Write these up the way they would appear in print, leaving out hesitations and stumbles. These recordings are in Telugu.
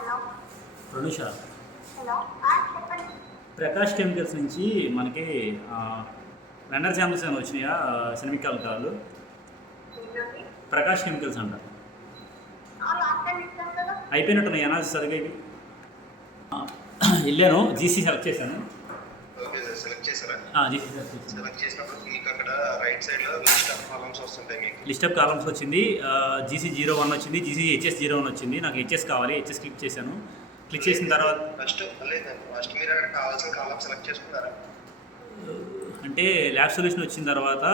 హలో. ప్రొడ్యూష హలో. చెప్పండి. ప్రకాష్ కెమికల్స్ నుంచి మనకి వెండర్ శాంపుల్స్ ఏమైనా వచ్చినాయా? సినిమికల్ కాదు, ఏంటండి? ప్రకాష్ కెమికల్స్ అంట. లాస్ట్ టైం ఇచ్చాను కదా. అయిపోయినట్టున్నాయి అనాలిసిస్ సరిగా ఇవి. వెళ్ళాను, జీసీ సెలెక్ట్ చేశాను. ఓకే సార్, సెలెక్ట్ చేశారా? జీసీ సెలెక్ట్ చేశాను. సెలెక్ట్ చేసినప్పుడు మీకు అక్కడ రైట్ సైడ్లో లిస్ట్ ఆఫ్ కాలమ్స్ వస్తుంటాయి. మీకు లిస్ట్ ఆఫ్ కాలమ్స్ వచ్చింది. జీసీ 01 వచ్చింది, జీసీ HS01 వచ్చింది. నాకు హెచ్ఎస్ కావాలి, హెచ్ఎస్ క్లిక్ చేశాను. క్లిక్ చేసిన తర్వాత ఫస్ట్ మీరు అక్కడ కావాల్సిన కాలమ్ సెలెక్ట్ చేసుకున్నారా? అంటే ల్యాబ్ సొల్యూషన్ వచ్చిన తర్వాత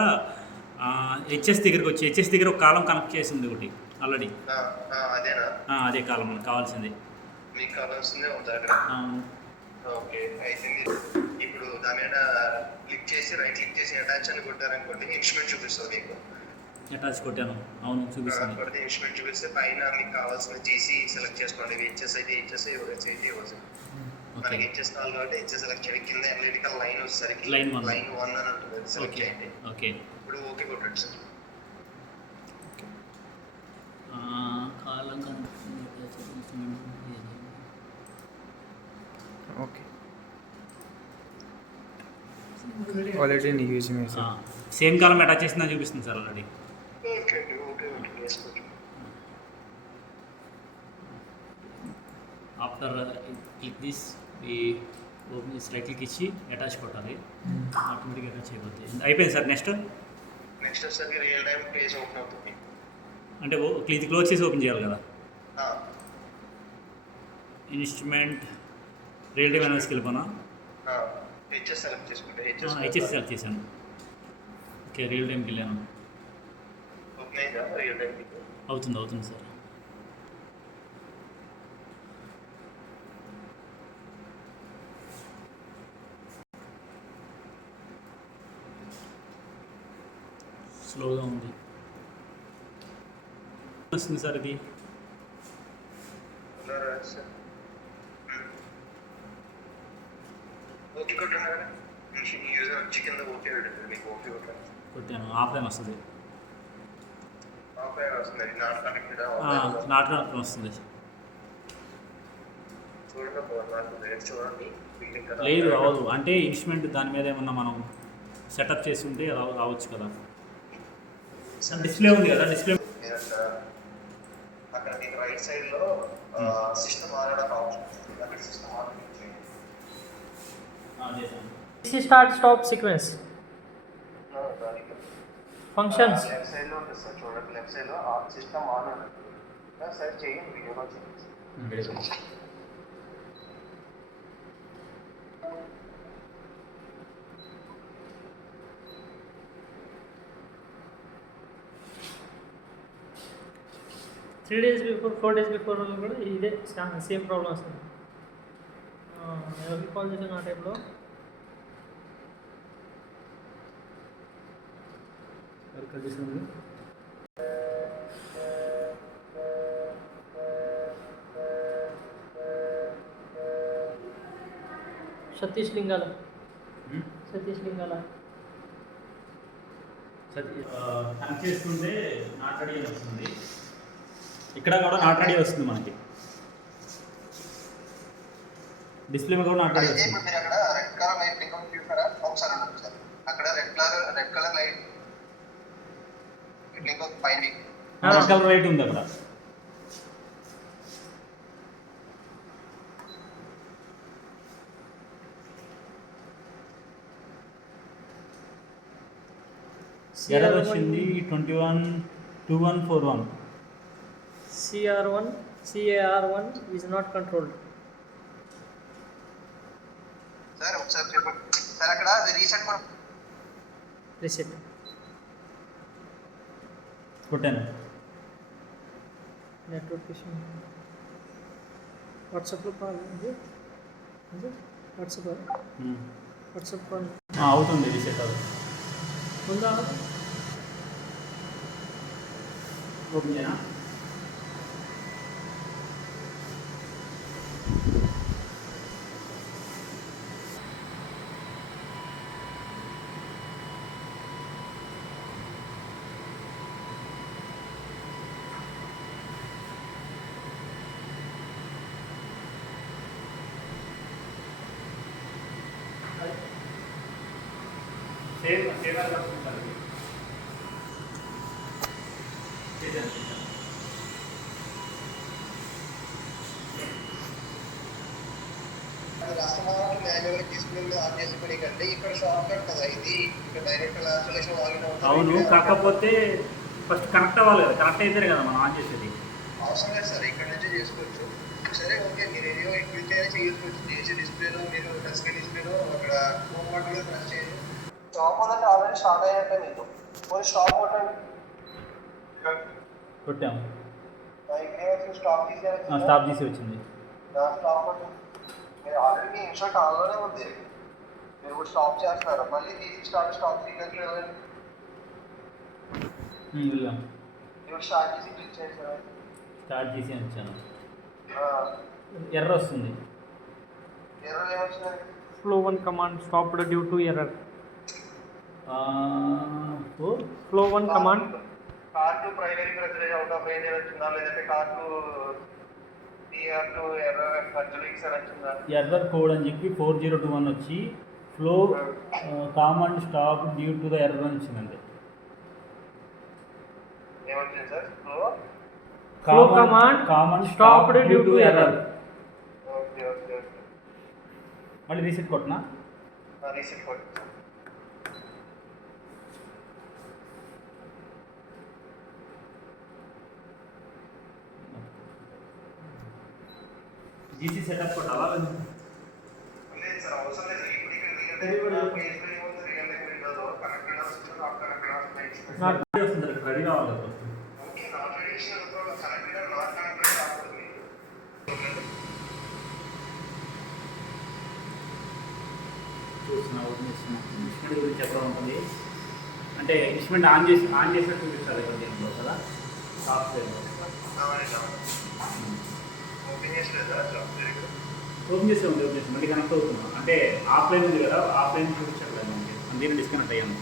హెచ్ఎస్ దగ్గరికి వచ్చి హెచ్ఎస్ దగ్గర ఒక కాలం కనెక్ట్ చేసింది ఒకటి ఆల్రెడీ. అదేనా? అదే కాలం మనకు కావాల్సింది. మీకు కావాల్సిందే ఉంది అక్కడ. ఓకే, అయితే మీరు ఇప్పుడు దాని మీద క్లిక్ చేసి రైట్ క్లిక్ చేసి అటాచ్ అని కొట్టారనుకోండి, ఇన్స్ట్రుమెంట్ చూపిస్తుంది మీకు. అటాచ్ కొట్టాను, అవును చూపిస్తుంది. కొడితే ఇన్స్ట్రుమెంట్ చూపిస్తే పైన మీకు కావాల్సిన జీసీ సెలెక్ట్ చేసుకోండి. హెచ్ఎస్ అయితే హెచ్ఎస్, ఓహెచ్ అయితే ఓహెచ్. మనకి హెచ్ఎస్ కావాలి కాబట్టి హెచ్ఎస్ సెలెక్ట్ చేయండి. కింద అనలిటికల్ లైన్ వచ్చేసరికి లైన్ 1 అని ఉంటుంది, సెలెక్ట్ చేయండి. ఓకే, ఇప్పుడు ఓకే కొట్టండి సార్. కాలం ఓకే, ఆల్రెడీ నీకు యూజ్ చేసాను. సేమ్ కాలం అటాచ్ చేసిందని చూపిస్తుంది సార్ ఆల్రెడీ. ఓకే అండి, ఓకే ఓకే వేసుకోండి. After click this right click ఇచ్చి అటాచ్ కొట్టాలి, ఆటోమేటిక్గా అటాచ్ అయిపోతుంది. అయిపోయింది సార్. నెక్స్ట్ వచ్చేసరికి రియల్ టైం పేజ్ ఓపెన్ అవుతుంది. అంటే ఇది క్లోజ్ చేసి ఓపెన్ చేయాలి కదా. ఆ, ఇన్స్ట్రుమెంట్ రియల్ టైం అనాలిసిస్కి వెళ్ళిపోనా? హెచ్ఎస్ సెలెక్ట్ చేసుకుంటే హెచ్ఎస్ సెలెక్ట్ చేశాను. ఓకే, రియల్ టైంకి వెళ్ళాను. ఓపెన్ అయిందా రియల్ టైం? అవుతుంది సార్. స్లోగా ఉంది, వస్తుంది సార్ ఇది. ఓకే కొట్టండి కదా. యూజర్ వచ్చి కింద ఓకే పెట్టండి. మీకు ఓకే కొట్టండి. కొట్టాను, ఆఫ్లైన్ వస్తుంది. ఆఫ్లైన్ వస్తుంది, నాట్ కనెక్టెడ్. నాట్ కనెక్ట్ వస్తుంది. చూడండి. లేదు రావదు, అంటే ఇన్స్ట్రుమెంట్ దాని మీద ఏమన్నా మనం సెటప్ చేసి ఉంటే రావచ్చు కదా. డిస్ప్లే ఉంది కదా, డిస్ప్లే అక్కడ మీకు రైట్ సైడ్ లో సిస్టమ్ ఆన్ ఆప్షన్ ఉంటుంది. అక్కడ సిస్టమ్ ఆన్ చేయండి. DC start stop sequence functions. Left side లో ఉంటుంది సార్, చూడండి. లెఫ్ట్ సైడ్ లో సిస్టమ్ ఆన్ ఉంటుంది. సరే చేయండి, వీడియోలో చేయండి. Three days before, 4 days before కూడా ఇదే సేమ్ ప్రాబ్లం వస్తుంది. ఎవరికి కాల్ చేసాను ఆ టైంలో? సతీష్ లింగాల కనెక్ట్ చేసుకుంటే నాట్ రెడీ అని వస్తుంది. ఇక్కడ కూడా నాట్ రెడీ వస్తుంది మనకి. డిస్ప్లే మీద కూడా నాట్ రెడీ వస్తుంది. మీరు అక్కడ రెడ్ కలర్ లైట్ లింక్ చూసారా? ఒకసారి అనండి సార్. అక్కడ రెడ్ కలర్ లైట్ లింక్ పైన రెడ్ కలర్ లైట్ ఉంది అక్కడ. ఎర్రర్ వచ్చింది 2141. CAR1 is not controlled. Sir ఒకసారి చెప్పండి సార్. అక్కడ అది రీసెట్ కొట్టాను. Network issue. వాట్సాప్లో కాల్ వాట్సాప్ కాల్ అవుతుంది, రీసెట్ అవుతుంది. ఉందా? ఓకేనా? సేమ్ సేమ్ అది కట్టుకుంటారు చేశాను కస్టమర్ మాన్యువల్ డిస్ప్లే మీద ఆన్ చేసి పని కంటే ఇక్కడ షార్ట్ కట్ కదా ఇది ఇక్కడ డైరెక్ట్ ఇన్స్టాలేషన్ లాగిన్ అవుతుంది. అవును, కాకపోతే ఫస్ట్ కనెక్ట్ అవ్వాలి కదా, కనెక్ట్ అయితేనే కదా మనం ఆన్ చేసేది. అవసరం లేదు సార్, ఇక్కడ నుంచి చేసుకోవచ్చు. సరే ఓకే, మీరు ఏదో ఇక్కడ నుంచి చేసుకోవచ్చు. చేసే డిస్ప్లేలో మీరు టచ్ స్క్రీన్ డిస్ప్లేలో అక్కడ హోమ్ బటన్ మీద ప్రెస్ చేయండి. స్టాప్ అనేది ఆల్రెడీ స్టార్ట్ అయ్యాక మీకు కొన్ని స్టాప్ కొట్టండి. కొట్టాము, ఇక్కడ స్టాప్ తీసేయాలి. స్టాప్ తీసి వచ్చింది. స్టాప్ కొట్టండి. మీరు ఆల్రెడీ ఇన్స్టాల్ ఆన్లోనే ఉంది, మీరు కూడా స్టాప్ చేస్తున్నారు. మళ్ళీ తీసి స్టాప్ సీక్వెన్స్ వెళ్ళండి. వెళ్ళాం, మీరు స్టార్ట్ చేసి క్లిక్ చేయండి సార్. స్టార్ట్ చేసి వచ్చాను, ఎర్ర వస్తుంది. Error ఏమొచ్చిందండి? Flow 1 command stopped due to error. Flow 1 command. Cart primary ప్రెజరేజ్ అవుట్ ఆఫ్ రేంజ్ వచ్చిందా, లేదంటే కార్టు టీఆర్2 ఎర్రర్ కంట్రోలింగ్స్ వచ్చిందా? ఎర్రర్ కోడ్ అని చెప్పి 4021 వచ్చి flow common stop due to the error అని వచ్చిందండి. ఏమొచ్చింది sir? Flow command common stopped due to error. Okay okay okay, మళ్ళీ రీసెట్ కొట్టినా. రీసెట్ కొట్టి జీసీ సెటప్ కొట్టాలా? లేదు సార్, అవసరం లేదు. ఇప్పుడు ఇక్కడ రెడీ కావాలి కదా. Okay, not traditional connected not connected రాకూడదు. చూస్తున్నావు ఇన్స్ట్రుమెంట్ గురించి చెప్పడం ఉంటుంది. అంటే ఇన్స్ట్రుమెంట్ ఆన్ చేసినట్టు చూపిస్తారు కదా దీంట్లో కదా, సాఫ్ట్వేర్లో. Open చేసలేదా software? ఓపెన్ చేస్తే ఉంది, ఓపెన్ చేసి మళ్ళీ కనెక్ట్ అవుతున్నాం. అంటే ఆఫ్లైన్ ఉంది కదా, ఆఫ్లైన్ చూపించట్లేదు మనకి, దీన్ని డిస్కనెక్ట్ అయ్యాము.